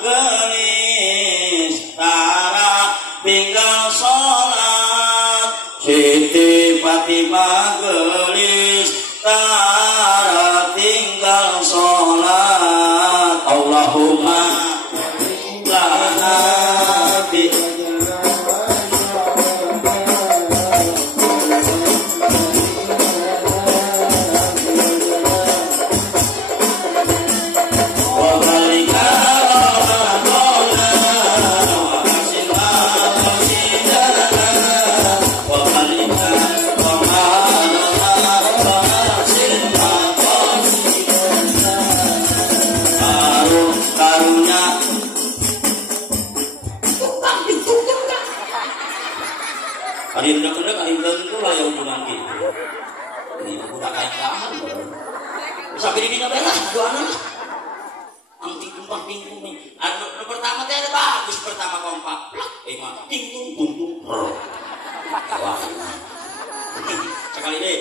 gelis tara tinggal sholat Siti Fatimah gelis tara tinggal sholat Allahumma lana bi hari hendak-hendak hari tentu lah yang hubungan gitu. Ini udah kayak kahan loh. Sampai di belah dua anak. Anting tumpang tinggung nih. Anu pertama teh ada bagus pertama kompak. Mah tinggung buntung. Wah. Sekali deh.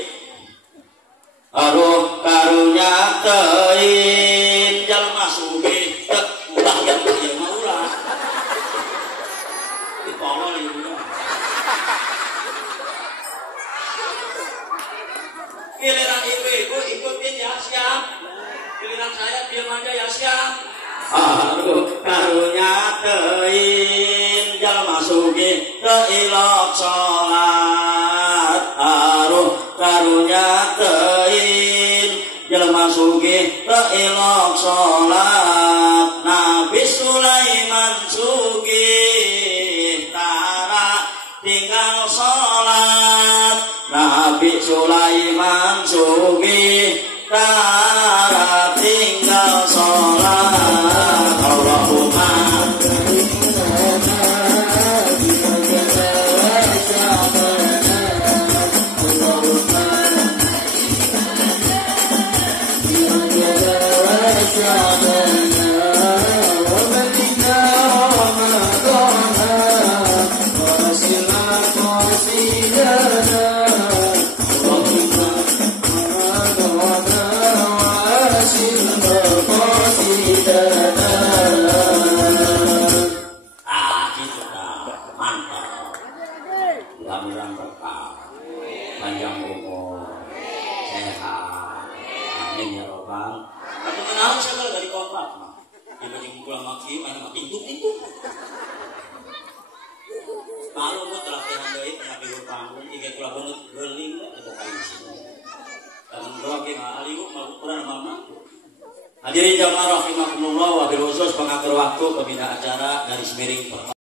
Aduh karunya teuing jalma sugih teu ulah yang ieu mah ulah. Dipolo ieu mah. Giliran ibu ikutin ya siap. Giliran saya diam aja ya siap. Aduh karunya teuing jalma sugih teu ilok salat. Aduh karunya teuing jalma sugih teu ilok salat. Nabi Sulaiman sugih tara tinggal salat. Nabi Sulaiman sugih tara tinggal sholat Allahumma mudah-mudahan berkah, panjang umur, sehat, amin ya robbal. Aku kenal saya dari kompak mah, dibanding pulang makin, mana makin pintu. Malu mah telah tehan dari pernah bihur panggung, jika pulang banget geling lah itu kali sini. Dan doa kita aliuk mau kurang mama. Hadirin jamaah rahimakumullah, wabil khusus pengatur waktu pembina acara garis miring